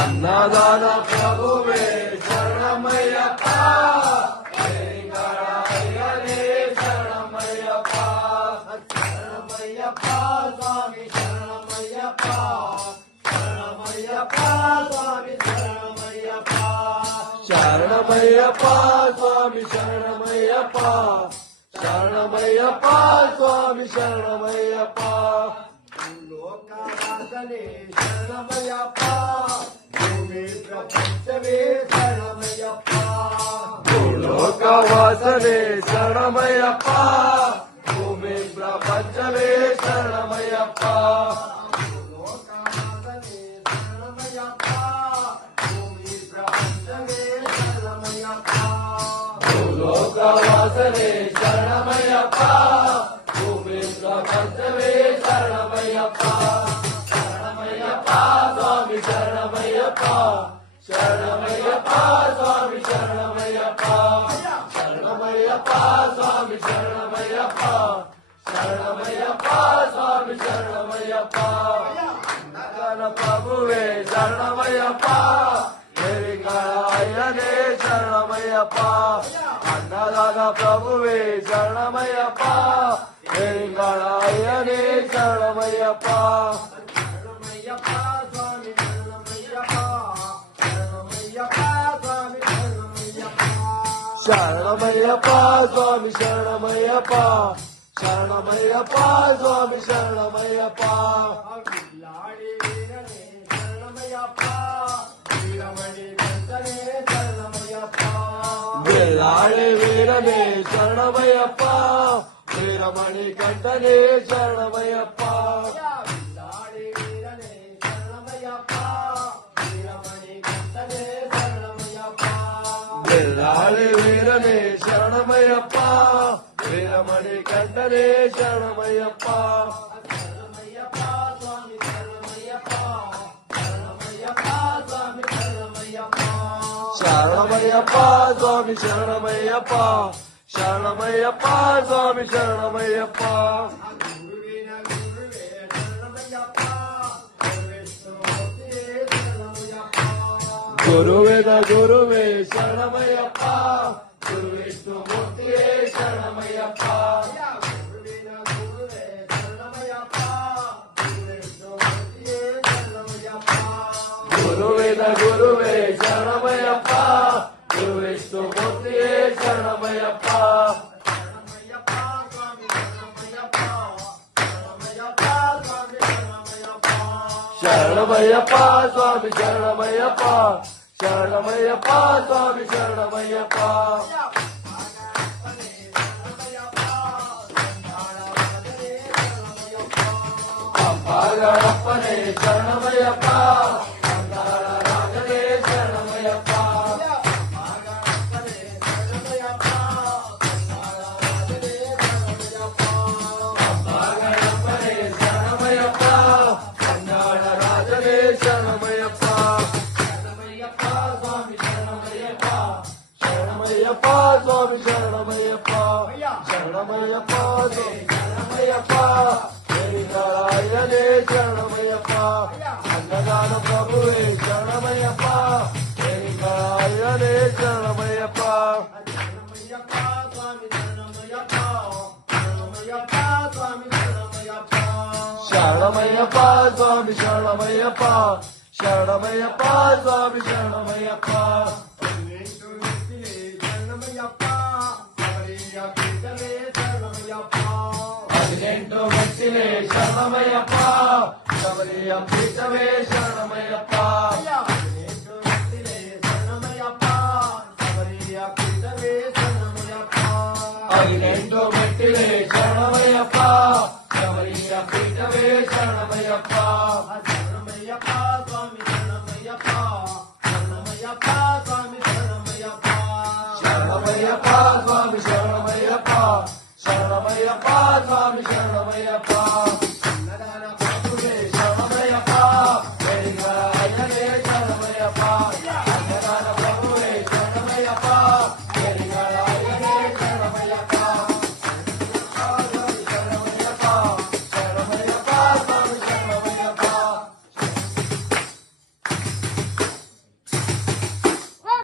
ಅನ್ನದಾನ ಪ್ರಭುವೇ ಶರಣಮಯ್ಯಪ್ಪ ಅಯ್ಯನೇ ಶರಣಮಯ್ಯಪ್ಪ ಶರಣಮಯ್ಯಪ್ಪ ಸ್ವಾಮಿ ಶರಣಮಯ್ಯಪ್ಪ ಶರಣಮಯ್ಯಪ್ಪ ಸ್ವಾಮಿ ಶರಣಮಯ್ಯಪ್ಪ ಶರಣಮಯ್ಯಪ್ಪ ಸ್ವಾಮಿ ಶರಣಮಯ್ಯಪ್ಪ ಶರಣಮಯ್ಯಪ್ಪ ಸ್ವಾಮಿ ಶರಣಮಯ್ಯಪ್ಪ ಲೋಕವಾಸನೆ ಶರಣಮಯ್ಯಪ್ಪ ಭೂಮಿ ಪ್ರಪಂಚವೇ ಶರಣಮಯ್ಯಪ್ಪ ಲೋಕವಾಸನೆ ಶರಣಮಯ್ಯಪ್ಪ ಭೂಮಿ ಪ್ರಪಂಚವೇ ಶರಣಮಯ್ಯಪ್ಪ ಲೋಕವಾಸನೆ ಶರಣಮಯ್ಯಪ್ಪ ಭೂಮಿ ಪ್ರಪಂಚವೇ ಶರಣಮಯ್ಯಪ್ಪ ಲೋಕವಾಸನೆ ಶರಣಮಯ್ಯಪ್ಪ ಭೂಮಿ ಪ್ರಪಂಚವೇ ಶರಣಮಯ್ಯಪ್ಪ ಶರಣಮಯ್ಯಪ್ಪ ಸ್ವಾಮಿ ಶರಣಮಯ್ಯಪ್ಪ ಶರಣಮಯ್ಯಪ್ಪ ಸ್ವಾಮಿ ಶರಣಮಯ್ಯಪ್ಪ ಶರಣಮಯ್ಯಪ್ಪ ಸ್ವಾಮಿ ಶರಣಮಯ್ಯಪ್ಪ ಶರಣಮಯ್ಯಪ್ಪ ಸ್ವಾಮಿ ಶರಣಮಯ್ಯಪ್ಪ ನಗರ ಪ್ರಭುವೇ ಶರಣಮಯ್ಯಪ್ಪ ಅಯ್ಯನೇ ಶರಣಮಯ್ಯಪ್ಪ ಅನ್ನದಾನ ಪ್ರಭುವೇ ಶರಣಮಯ್ಯಪ್ಪ ಅಯ್ಯನೇ ಶರಣಮಯ್ಯಪ್ಪ ಶರಣಮಯ್ಯಪ್ಪ ಸ್ವಾಮಿ ಶರಣಮಯ್ಯಪ್ಪ ಶರಣಮಯ್ಯಪ್ಪ ಸ್ವಾಮಿ ಶರಣಮಯ್ಯಪ್ಪ ಶರಣಮಯ್ಯಪ್ಪ ಸ್ವಾಮಿ ಶರಣಮಯ್ಯಪ್ಪ ಶರಣಮಯ್ಯಪ್ಪ ಸ್ವಾಮಿ ಶರಣಮಯ್ಯಪ್ಪ ಬಿಲ್ಲಾಳಿ ವೀರನೇ ಶರಣಮಯ್ಯಪ್ಪ ವೀರಮಣಿ ಕಂಠನೇ ಶರಣಮಯ್ಯಪ್ಪ ಬಿಲ್ಲಾಳಿ ವೀರನೇ ಶರಣಮಯ್ಯಪ್ಪ ವೀರಮಣಿ ಕಂಠನೇ ಶರಣಮಯ್ಯಪ್ಪ ಬಿಲ್ಲಾಳಿ ವೀರನೇ ಶರಣಮಯ್ಯಪ್ಪ ವೀರಮಣಿ ಕಂಠನೇ ಶರಣಮಯ್ಯಪ್ಪ ಶರಣಮಯ್ಯಪ್ಪ ಸ್ವಾಮಿ ಶರಣಮಯ್ಯಪ್ಪ ಶರಣಮಯ್ಯಪ್ಪ ಸ್ವಾಮಿ ಶರಣಮಯ್ಯಪ್ಪ ಶರಣಮಯ್ಯಪ್ಪ ಸ್ವಾಮಿ ಶರಣಮಯ್ಯಪ್ಪ ಶರಣಮಯ್ಯಪ್ಪ ಸ್ವಾಮಿ ಶರಣಮಯ್ಯಪ್ಪ ಗುರುವಿನ ಗುರುವೇ ಶರಣಮಯ್ಯಪ್ಪ ಗುರುವಿಷ್ಣು ಮೂರ್ತಿಯೇ ಶರಣಮಯ್ಯಪ್ಪ ಗುರುವಿನ ಗುರುವೇ ಶರಣಮಯ್ಯಪ್ಪ ಗುರುವಿಷ್ಣು ಮೂರ್ತಿಯೇ ಶರಣಮಯ್ಯಪ್ಪ ಗುರುವಿನ ಗುರುವೇ ಶರಣಮಯ್ಯಪ್ಪ ಗುರುವಿಷ್ಣು ಮೂರ್ತಿಯೇ ಶರಣಮಯ್ಯಪ್ಪ ಶರಣಮಯ್ಯಪ್ಪ ಸ್ವಾಮಿ ಶರಣಮಯ್ಯಪ್ಪ ಶರಣಮಯ್ಯಪ್ಪ ಸ್ವಾಮಿ ಶರಣಮಯ್ಯಪ್ಪ ಶರಣಮಯ್ಯಪ್ಪ ಸ್ವಾಮಿ ಶರಣಮಯ್ಯಪ್ಪ ಶರಣಮಯ್ಯಪ್ಪ ಸ್ವಾಮಿ ಶರಣಮಯ್ಯಪ್ಪ ಅಂಬಾಗಪ್ಪನೇ ಶರಣಮಯ್ಯಪ್ಪ ಅಂಗಾಳ ರಾಜನೇ ಶರಣಮಯ್ಯಪ್ಪ ಅಂಬಾಗಪ್ಪನೇ ಶರಣಮಯ್ಯಪ್ಪ ಅಂಗಾಳ ರಾಜನೇ ಶರಣಮಯ್ಯಪ್ಪ ಶರಣಮಯ್ಯಪ್ಪ ಸ್ವಾಮಿ ಶರಣಮಯ್ಯಪ್ಪ ಶರಣಮಯ್ಯಪ್ಪ ಸ್ವಾಮಿ ಶರಣಮಯ್ಯಪ್ಪ ಶರಣಮಯ್ಯಪ್ಪ ಶರಣಮಯ್ಯಪ್ಪ ಅಯ್ಯನೇ ಶರಣಮಯ್ಯಪ್ಪ ಅನ್ನದಾನ ಪ್ರಭುವೇ ಶರಣಮಯ್ಯಪ್ಪ ಅಯ್ಯನೇ ಶರಣಮಯ್ಯಪ್ಪ ಶರಣಮಯ್ಯಪ್ಪ ಸ್ವಾಮಿ ಶರಣಮಯ್ಯಪ್ಪ ಶರಣಮಯ್ಯಪ್ಪ ಸ್ವಾಮಿ ಶರಣಮಯ್ಯಪ್ಪ ಶರಣಮಯ್ಯಪ್ಪ ಸ್ವಾಮಿ ಶರಣಮಯ್ಯಪ್ಪ ಶರಣಮಯ್ಯಪ್ಪ ಸ್ವಾಮಿ ಶರಣಮಯ್ಯಪ್ಪ ಹದಿನೆಂಟು ಮೆಟ್ಟಿಲೆ ಶರಣಮಯ್ಯಪ್ಪ ಶಬರಿಯ ಪೀಠವೇ ಶರಣಮಯ್ಯಪ್ಪ ಹದಿನೆಂಟು ಮೆಟ್ಟಿಲೆ ಶರಣಮಯ್ಯಪ್ಪ ಶಬರಿಯ ಪೀಠವೇ ಶರಣಮಯ್ಯಪ್ಪ ಹದಿನೆಂಟು ಮೆಟ್ಟಿಲೆ ಶರಣಮಯ್ಯಪ್ಪ ಶಬರಿಯ ಪೀಠವೇ ಶರಣಮಯ್ಯಪ್ಪ ಶರಣಮಯ್ಯಪ್ಪ ಸ್ವಾಮಿ ಶರಣಮಯ್ಯಪ್ಪ ಶರಣಮಯ್ಯಪ್ಪ